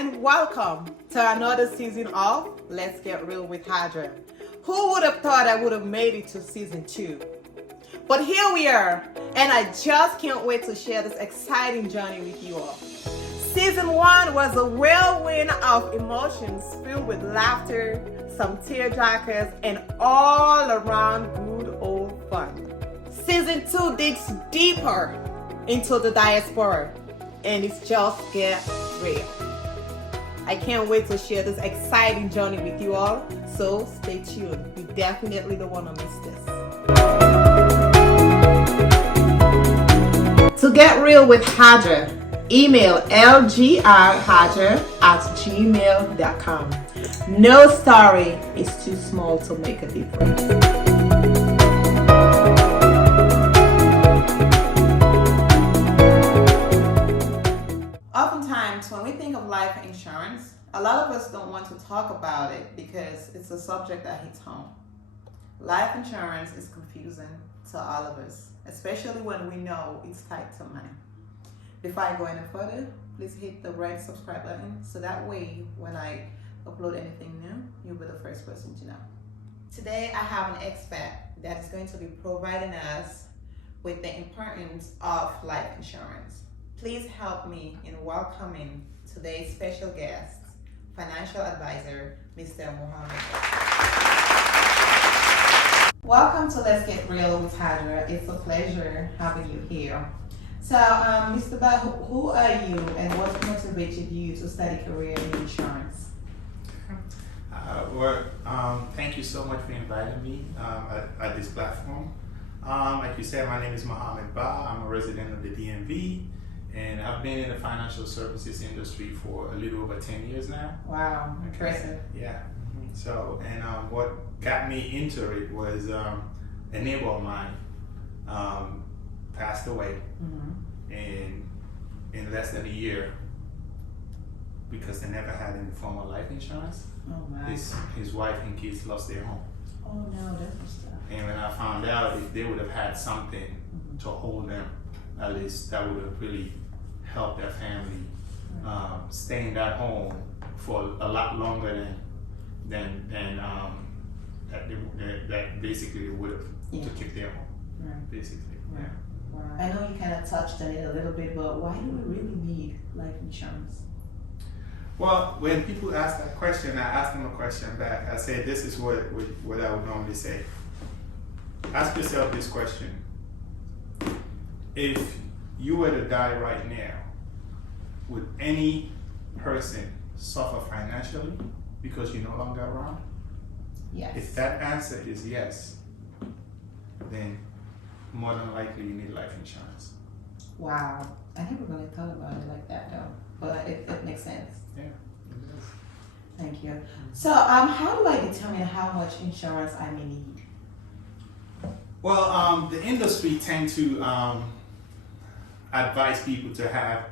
and welcome to another season of Let's Get Real with Haja. Who would have thought I would have made it to season 2? But here we are, and I just can't wait to share this exciting journey with you all. Season 1 was a whirlwind of emotions filled with laughter, some tearjerkers, and all around good old fun. Season 2 digs deeper into the diaspora, and it's just get real. I can't wait to share this exciting journey with you all, so stay tuned. You definitely don't want to miss this. To get real with Haja, email lgrhaja@gmail.com. No story is too small to make a difference. Oftentimes, when we think of life insurance, a lot of us don't want to talk about it because it's a subject that hits home. Life insurance is confusing to all of us, especially when we know it's tied to money. Before I go any further, please hit the red subscribe button so that way when I upload anything new, you'll be the first person to know. Today, I have an expert that is going to be providing us with the importance of life insurance. Please help me in welcoming today's special guest, financial advisor, Mr.Mohamed Bah. Welcome to Let's Get Real with Haja. It's a pleasure having you here. So, Mr. Bah, who are you and what motivated you to study career in insurance? Thank you so much for inviting me at this platform. Like you said, my name is Mohamed Bah. I'm a resident of the DMV. And I've been in the financial services industry for a little over 10 years now. Wow, impressive. Yeah. So, and what got me into it was a neighbor of mine passed away in less than a year because they never had any form of life insurance. Oh my. His wife and kids lost their home. Oh no, that's tough. And when I found out, if they would have had something to hold them, at least that would have really helped their family stay in that home for a lot longer than that basically would have to keep their home. Right. Basically. Right. Yeah. Wow. I know you kind of touched on it a little bit, but why do we really need life insurance? Well, when people ask that question, I ask them a question back. I say, this is what I would normally say. Ask yourself this question. If you were to die right now, would any person suffer financially because you're no longer around? Yes. If that answer is yes, then more than likely you need life insurance. Wow. I never really thought about it like that though, but it makes sense. Yeah, it does. Thank you. So how do I determine how much insurance I may need? Well, the industry tend to advise people to have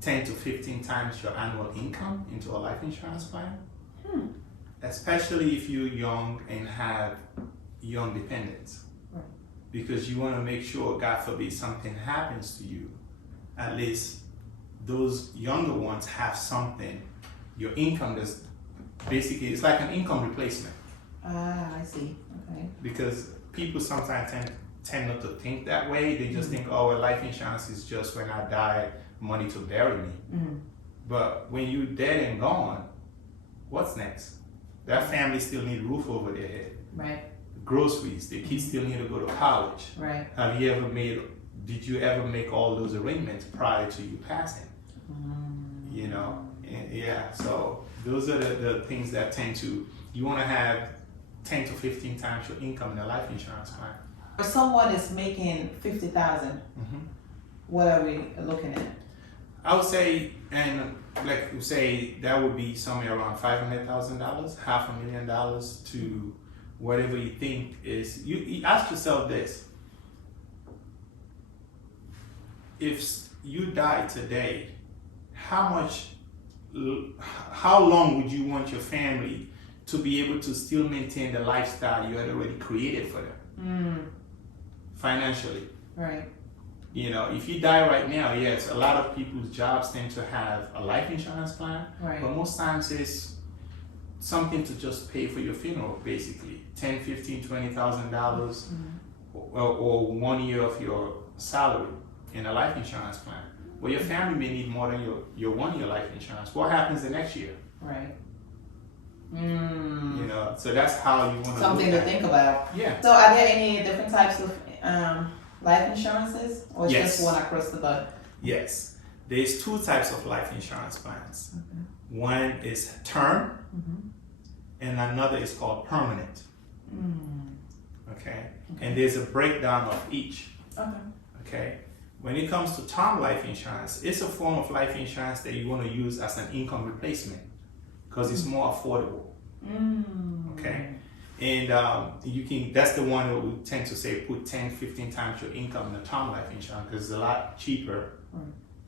10 to 15 times your annual income into a life insurance plan. Especially if you're young and have young dependents. Right. Because you want to make sure, God forbid, something happens to you, at least those younger ones have something. Your income is basically, it's like an income replacement. Ah, I see. Okay. Because people sometimes tend not to think that way. They just think, oh, well, life insurance is just when I die, money to bury me. But when you're dead and gone, what's next? That family still need a roof over their head. Right. Groceries, the kids still need to go to college. Right. Did you ever make all those arrangements prior to you passing? You know, and yeah, so those are the things that you want to have 10 to 15 times your income in a life insurance plan. If someone is making $50,000, what are we looking at? I would say, and like you say, that would be somewhere around $500,000, $500,000 to whatever you think is. You ask yourself this: if you die today, how long would you want your family to be able to still maintain the lifestyle you had already created for them financially? Right. You know, if you die right now, yes, a lot of people's jobs tend to have a life insurance plan, Right. but most times it's something to just pay for your funeral, basically. $10, $15, $20,000 or 1 year of your salary in a life insurance plan. Well, your family may need more than your 1 year life insurance. What happens the next year? Right. You know, so that's how you want to Something to think about. Yeah. So are there any different types of life insurances, or it's Yes. just one across the board? Yes. There's two types of life insurance plans. One is term, and another is called permanent. Okay? And there's a breakdown of each. Okay? When it comes to term life insurance, it's a form of life insurance that you want to use as an income replacement because it's more affordable. Okay? And you can, that's the one that we tend to say put 10, 15 times your income in a term life insurance because it's a lot cheaper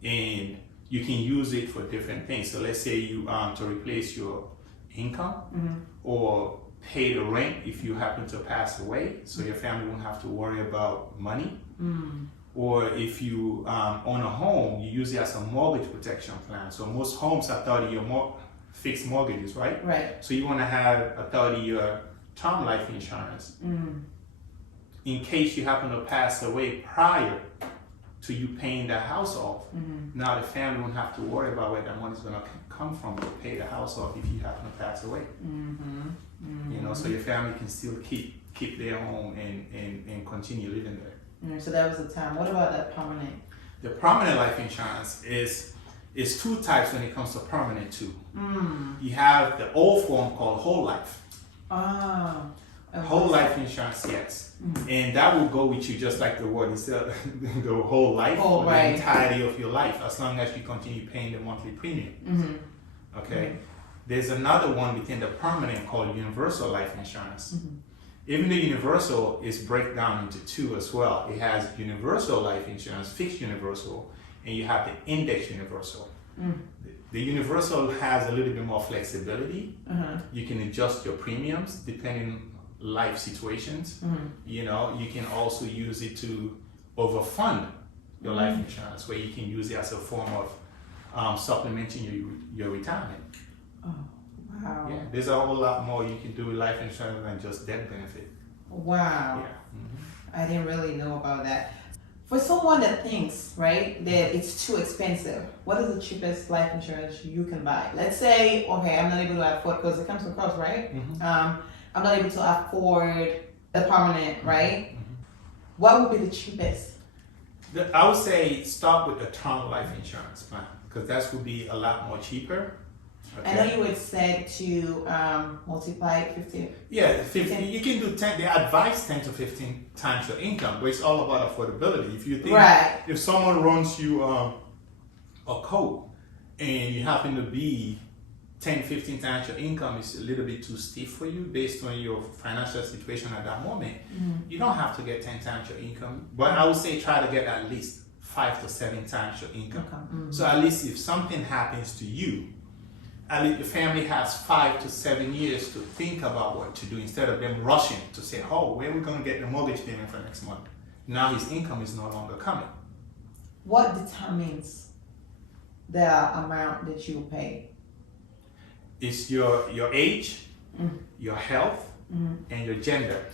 and you can use it for different things. So let's say you to replace your income or pay the rent if you happen to pass away so your family won't have to worry about money. Or if you own a home, you use it as a mortgage protection plan. So most homes are 30-year fixed mortgages, right? Right. So you want to have a 30-year term life insurance in case you happen to pass away prior to you paying the house off. Now the family won't have to worry about where that money's going to come from to pay the house off if you happen to pass away. You know, so your family can still keep their home and continue living there. So that was the time. What about that permanent? The permanent life insurance is two types when it comes to permanent too. You have the old form called whole life. Whole life insurance, yes. And that will go with you just like the word itself, the whole life, or the entirety of your life, as long as you continue paying the monthly premium. Okay? There's another one within the permanent called universal life insurance. Even the universal is break down into two as well. It has universal life insurance, fixed universal, and you have the index universal. The universal has a little bit more flexibility. You can adjust your premiums depending life situations. You know, you can also use it to overfund your life insurance, where you can use it as a form of supplementing your retirement. Wow. Yeah, there's a whole lot more you can do with life insurance than just death benefit. Wow. Yeah. I didn't really know about that. For someone that thinks, right, that it's too expensive, what is the cheapest life insurance you can buy? Let's say, okay, I'm not able to afford, because it comes to cost, right? I'm not able to afford the permanent, right? What would be the cheapest? I would say start with the term life insurance plan, because that would be a lot more cheaper. I know you had said to multiply 50. Yeah, 50. You can do 10. They advise 10 to 15 times your income, but it's all about affordability. If you think, if someone runs you a coat and you happen to be 10, 15 times your income is a little bit too stiff for you based on your financial situation at that moment, you don't have to get 10 times your income. But I would say try to get at least 5 to 7 times your income. So at least if something happens to you, at least the family has 5 to 7 years to think about what to do instead of them rushing to say, oh, where are we going to get the mortgage payment for next month? Now his income is no longer coming. What determines the amount that you pay? It's your age, your health, and your gender.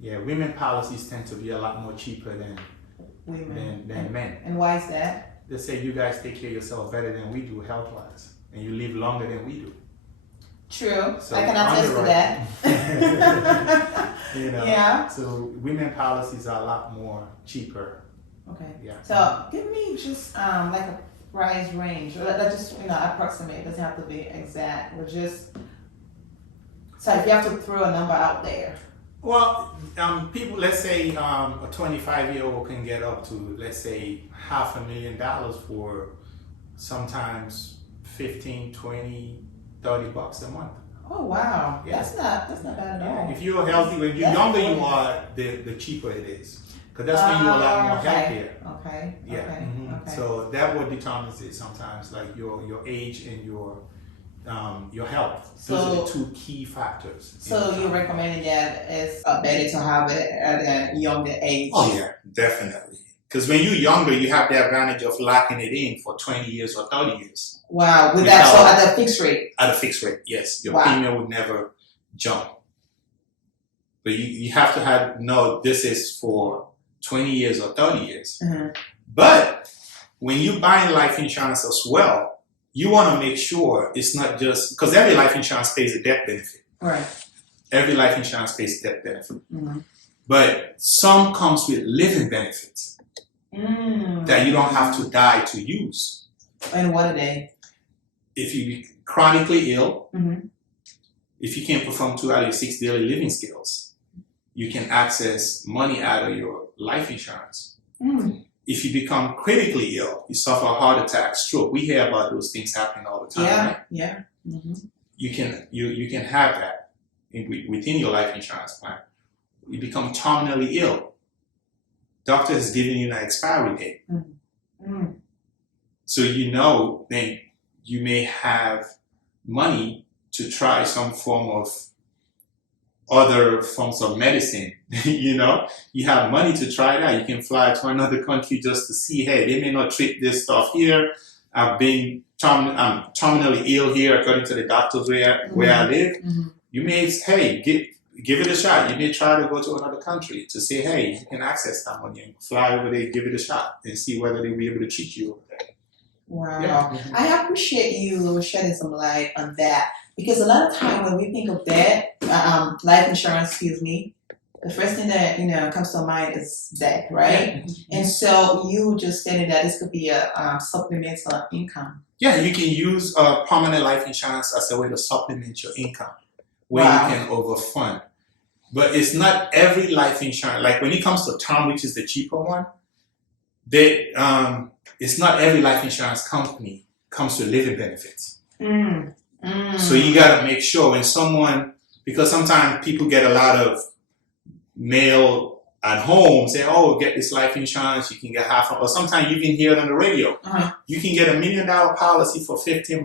Yeah, women policies tend to be a lot more cheaper than men. And why is that? They say you guys take care of yourself better than we do health-wise, and you live longer than we do. True, So I can attest to that. You know, yeah. So women policies are a lot more cheaper. Okay. Yeah. So give me just like a price range, or let's just approximate. It doesn't have to be exact. Or just so if you have to throw a number out there. Well, people, let's say a 25-year-old can get up to, let's say, $500,000 for sometimes 15, 20, $30 a month. Oh wow, Yeah. that's not bad at all. If you're healthy, when the younger you are, the cheaper it is, because that's when you're a lot more healthier. Okay. Yeah. Okay. Okay. So that what determines it sometimes, like your age and your health. Those are the two key factors. So you recommended that it's better to have it at a younger age. Oh yeah, definitely. Because when you're younger, you have the advantage of locking it in for 20 years or 30 years. Wow. With that, so at a fixed rate? At a fixed rate, yes. Your premium would never jump. But you have to know this is for 20 years or 30 years. But when you're buying life insurance as well, you want to make sure it's not just, because every life insurance pays a death benefit. Right. Every life insurance pays a death benefit. But some comes with living benefits that you don't have to die to use. And what are they? If you be chronically ill, if you can't perform 2 out of your 6 daily living skills, you can access money out of your life insurance. If you become critically ill, you suffer a heart attack, stroke. We hear about those things happening all the time, right? Yeah. You can have that within your life insurance plan. You become terminally ill. Doctor has given you an expiry date. So then you may have money to try some form of other forms of medicine. You have money to try that. You can fly to another country just to see, hey, they may not treat this stuff here. I'm terminally ill here according to the doctors where I live. You may, hey, give it a shot. You may try to go to another country to say, hey, you can access that money and fly over there, give it a shot and see whether they'll be able to treat you over there. Wow. Yeah. I appreciate you shedding some light on that, because a lot of time when we think of that, life insurance, the first thing that comes to mind is death, right? And so you just stated that this could be a supplemental income. Yeah, you can use permanent life insurance as a way to supplement your income, where you can overfund. But it's not every life insurance. Like when it comes to term, which is the cheaper one, it's not every life insurance company comes with living benefits. So you got to make sure when someone, because sometimes people get a lot of mail at home saying, oh, get this life insurance, you can get half of, or sometimes you can hear it on the radio. You can get $1 million policy for $15,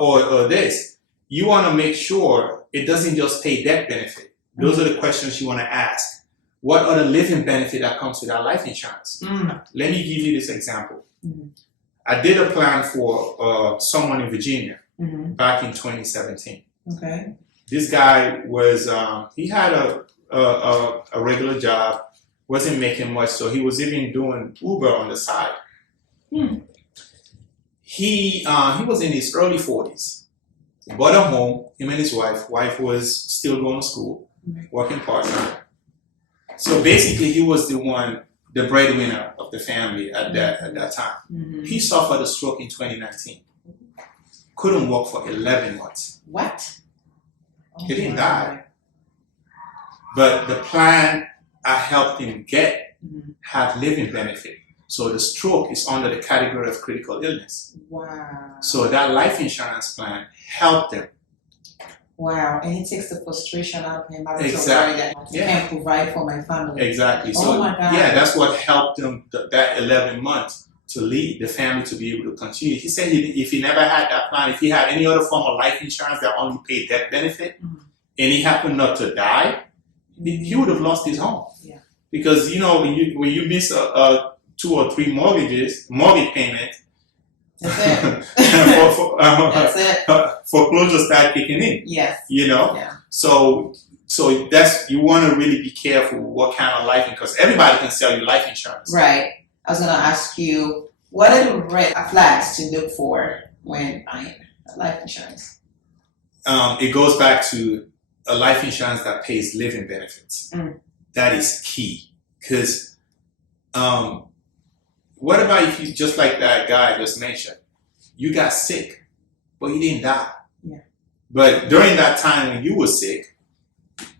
or this. You want to make sure it doesn't just pay death benefit. Those are the questions you want to ask. What are the living benefit that comes with our life insurance? Let me give you this example. I did a plan for someone in Virginia back in 2017. Okay. This guy was, he had a regular job, wasn't making much, so he was even doing Uber on the side. He was in his early 40s. He bought a home, him and his wife. Wife was still going to school, working part-time. So basically, he was the breadwinner of the family at that time. He suffered a stroke in 2019. Couldn't work for 11 months. What? He didn't die. But the plan I helped him get had living benefit. So the stroke is under the category of critical illness. Wow. So that life insurance plan helped him. Wow, and it takes the frustration out of him. I was Exactly. so worried that I can't provide for my family. Exactly. So oh my God. Yeah, that's what helped him that 11 months to lead the family to be able to continue. He said if he never had that plan, if he had any other form of life insurance that only paid death benefit, and he happened not to die, he would have lost his home. Yeah. Because when you miss a 2 or 3 mortgage payment, that's it. That's it. Foreclosure start kicking in. Yes. Yeah. So that's, you want to really be careful what kind of life, because everybody can sell you life insurance. Right. I was going to ask you, what are the red flags to look for when buying life insurance? It goes back to a life insurance that pays living benefits. That is key. Because what about if you, just like that guy I just mentioned, you got sick, but you didn't die. Yeah. But during that time when you were sick,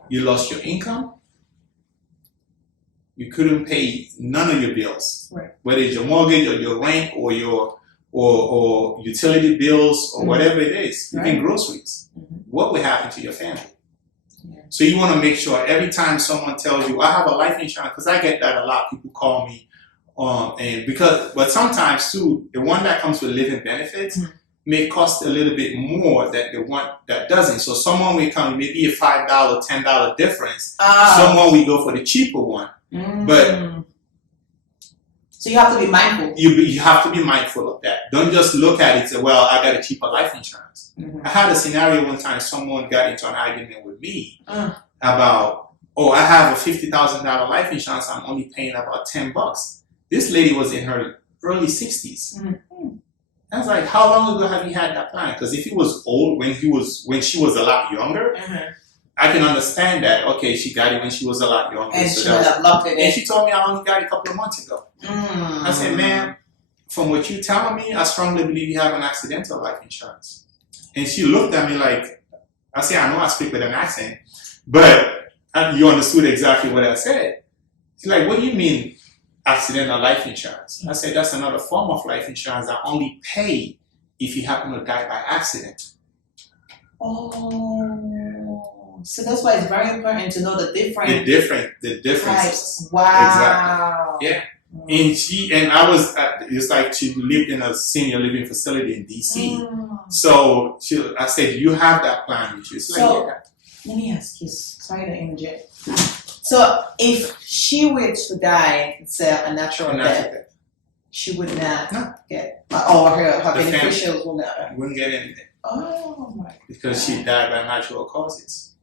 you lost your income. You couldn't pay none of your bills, right. Whether it's your mortgage or your rent or your or utility bills or whatever it is, even groceries. What would happen to your family? Yeah. So you want to make sure every time someone tells you, I have a life insurance, because I get that a lot. People call me, but sometimes too, the one that comes with living benefits may cost a little bit more than the one that doesn't. So someone will come, maybe a $5, $10 difference. Someone will go for the cheaper one. But So you have to be mindful. You have to be mindful of that. Don't just look at it and say, well, I got a cheaper life insurance. I had a scenario one time, someone got into an argument with me about, oh, I have a $50,000 life insurance, I'm only paying about $10. This lady was in her early 60s. I was like, how long ago have you had that plan? Because if he was old when she was a lot younger, I can understand that. Okay, she got it when she was a lot younger. And so she would have locked it in. And she told me I only got it a couple of months ago. I said, ma'am, from what you're telling me, I strongly believe you have an accidental life insurance. And she looked at me like, I said, I know I speak with an accent, but you understood exactly what I said. She's like, what do you mean accidental life insurance? I said, that's another form of life insurance that only pay if you happen to die by accident. Oh, so that's why it's very important to know the differences. Types. Wow. Exactly. Yeah. And I was, it's like she lived in a senior living facility in DC. So I said, you have that plan. She's like, yeah. Let me ask you, sorry to interject. So if she were to die, say a natural death, she would not get, or her beneficiaries will not. Wouldn't get anything. Oh my God. Because she died by natural causes.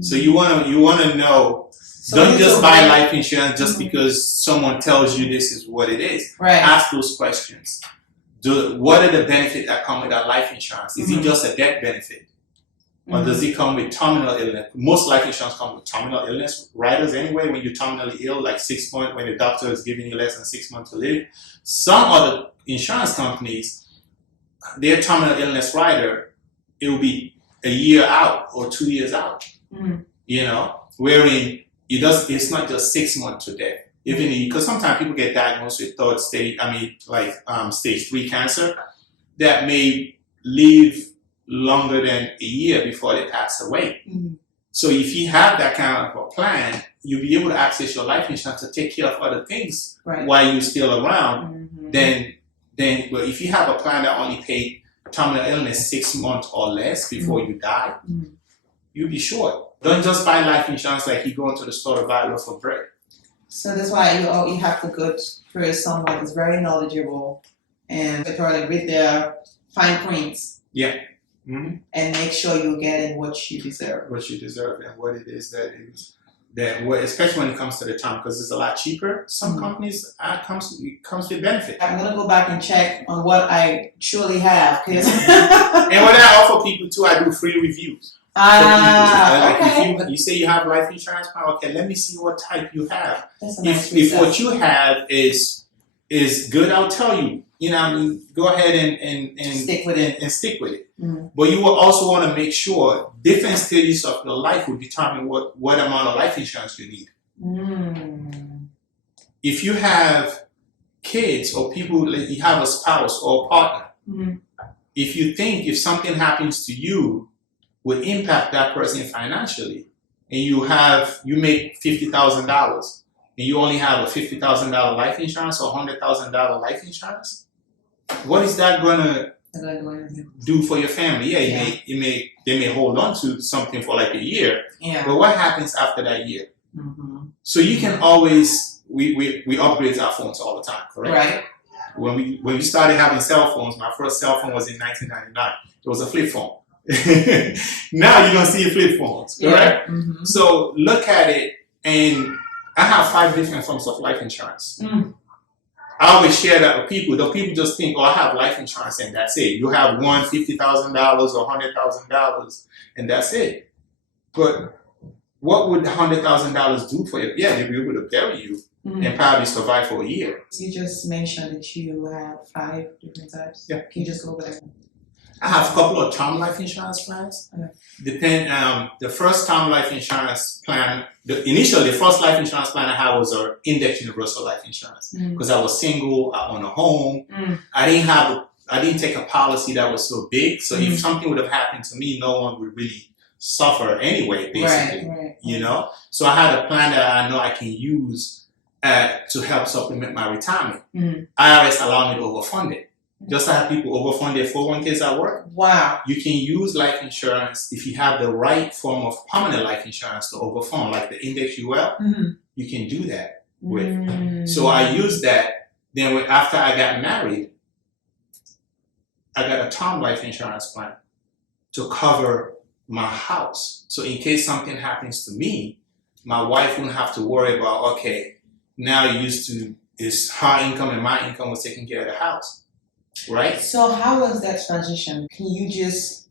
So you wanna know. So don't just buy life insurance just because someone tells you this is what it is. Right. Ask those questions. What are the benefits that come with that life insurance? Is it just a death benefit? Or does it come with terminal illness? Most life insurance come with terminal illness riders anyway. When you're terminally ill, like 6 months, when the doctor is giving you less than 6 months to live. Some other insurance companies, their terminal illness rider, it will be a year out or 2 years out. You know, wherein it's not just 6 months to death. Even because sometimes people get diagnosed with stage 3 cancer that may live longer than a year before they pass away. So if you have that kind of a plan, you'll be able to access your life insurance to take care of other things while you're still around. But if you have a plan that only paid terminal illness 6 months or less before you die, you'll be short. Don't just buy life insurance like you go into the store to buy a loaf of bread. So that's why you have to go for someone who's very knowledgeable and read their fine prints. Yeah. And make sure you're getting what you deserve. What you deserve and what it is especially when it comes to the time, because it's a lot cheaper. Some companies it comes with benefit. I'm gonna go back and check on what I truly have. And what I offer people too, I do free reviews. Okay. If you say you have life insurance plan, okay, let me see what type you have. That's a nice if what you have is good, I'll tell you. You know, I mean, go ahead and stick with it. But you will also want to make sure different stages of your life will determine what amount of life insurance you need. If you have kids or people, you have a spouse or a partner, if you think if something happens to you will impact that person financially, and you make $50,000 and you only have a $50,000 life insurance or $100,000 life insurance, what is that gonna do for your family? They may hold on to something for like a year, but what happens after that year? So you can always we upgrade our phones all the time, correct? Right. When we started having cell phones, my first cell phone was in 1999. It was a flip phone. Now you don't see flip phones, correct? So look at it, and I have 5 different forms of life insurance. I always share that with people. The people just think, oh, I have life insurance and that's it. You have one $50,000 or $100,000 and that's it. But what would $100,000 do for you? Yeah, they'll be able to bury you and probably survive for a year. You just mentioned that you have 5 different types. Yeah. Can you just go over that? I have a couple of term life insurance plans. The first term life insurance plan, the first life insurance plan I had was an index universal life insurance because I was single, I owned a home. I didn't take a policy that was so big. So if something would have happened to me, no one would really suffer anyway, basically. You know? So I had a plan that I know I can use to help supplement my retirement. IRS allowed me to overfund it. Just like people overfund their 401ks at work. Wow. You can use life insurance if you have the right form of permanent life insurance to overfund, like the index UL. You can do that. with. So I used that. Then after I got married, I got a term life insurance plan to cover my house. So in case something happens to me, my wife wouldn't have to worry about, okay, now it's her income and my income was taking care of the house, right? So how was that transition? Can you just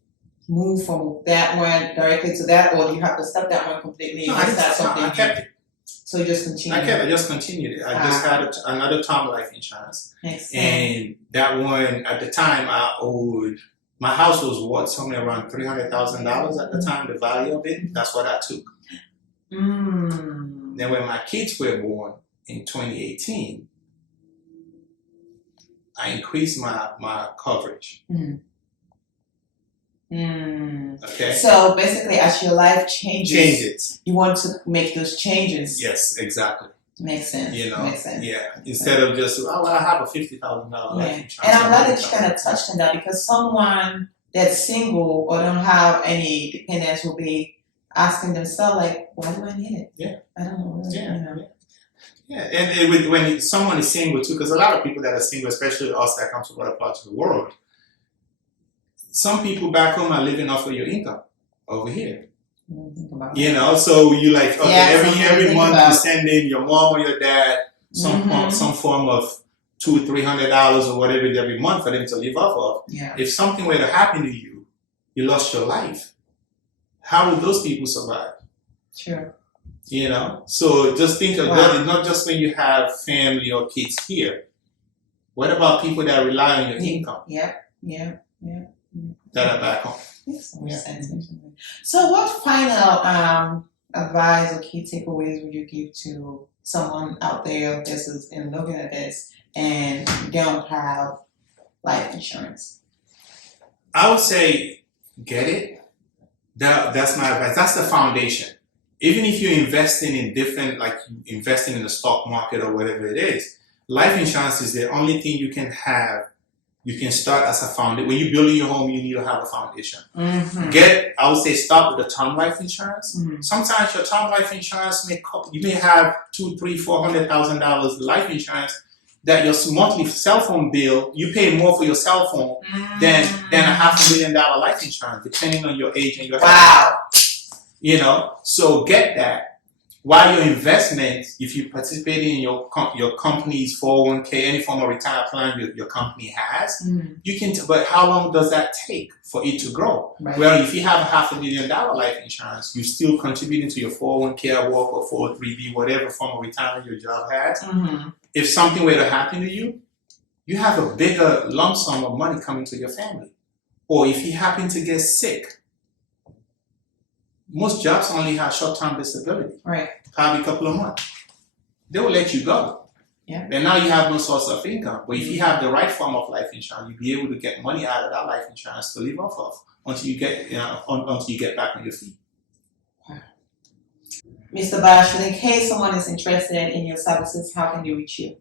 move from that one directly to that, or do you have to stop that one completely? No, I kept it. So you just continue? I just continued it. I just had another term life insurance. Makes sense. And that one, at the time, my house was worth somewhere around $300,000 at the time, the value of it. That's what I took. Then when my kids were born in 2018, I increased my coverage. Okay. So basically, as your life changes, you want to make those changes. Yes, exactly. Makes sense. Makes sense. Yeah. Instead of just, I have a $50,000 life insurance. And I'm glad that you kind of touched on that, because someone that's single or don't have any dependents will be asking themselves, like, why do I need it? Yeah. I don't know. Really, Yeah, and when someone is single too, because a lot of people that are single, especially us that come from other parts of the world, some people back home are living off of your income over here. So you like, okay, every month you send in your mom or your dad some form of $200-300 or whatever every month for them to live off of. Yeah. If something were to happen to you, you lost your life. How would those people survive? Sure. So just think of that. It's not just when you have family or kids here. What about people that rely on your income? Yeah. That are back home. Makes so much sense. So what final advice or key takeaways would you give to someone out there this is in looking at this and don't have life insurance? I would say get it. That's my advice. That's the foundation. Even if you're investing in different, like investing in the stock market or whatever it is, life insurance is the only thing you can have. You can start as a foundation. When you're building your home, you need to have a foundation. I would say start with the term life insurance. Sometimes your term life insurance you may have $200,000, $300,000, $400,000 life insurance that your monthly cell phone bill, you pay more for your cell phone than $500,000 life insurance, depending on your age and your health. So get that. While your investments, if you participate in your company's 401k, any form of retirement plan your company has, you can. But how long does that take for it to grow? Right. Well, if you have $500,000 life insurance, you're still contributing to your 401k at work or 403b, whatever form of retirement your job has. If something were to happen to you, you have a bigger lump sum of money coming to your family. Or if you happen to get sick. Most jobs only have short-term disability, right? Probably a couple of months. They will let you go. Yeah. And now you have no source of income. But if you have the right form of life insurance, you'll be able to get money out of that life insurance to live off of until you get back on your feet. Wow. Mr. Bah, in case someone is interested in your services, how can they reach you?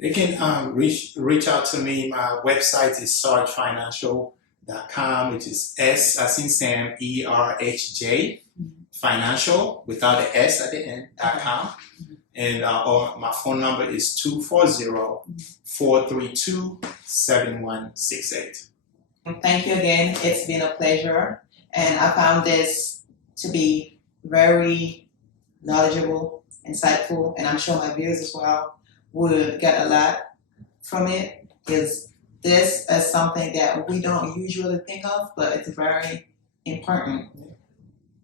They can reach out to me. My website is serhjfinicial.com, which is S as in Sam, ERHJ, financial without the S at the end, .com. And my phone number is 240-432-7168. Thank you again. It's been a pleasure. And I found this to be very knowledgeable, insightful, and I'm sure my viewers as well would get a lot from it. Because this is something that we don't usually think of, but it's very important.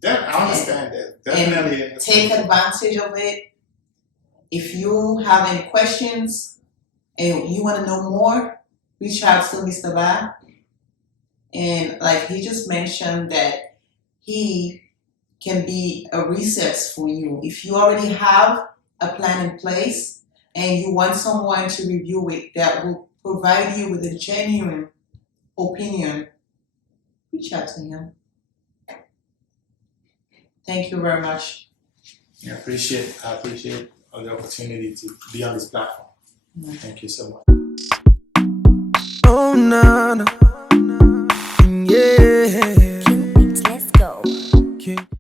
Yeah, I understand that. Definitely. And take advantage of it. If you have any questions and you want to know more, reach out to Mr. Bah. And like he just mentioned that he can be a resource for you. If you already have a plan in place and you want someone to review it that will provide you with a genuine opinion, reach out to him. Thank you very much. I appreciate the opportunity to be on this platform. Thank you so much. Oh, no, no. Yeah.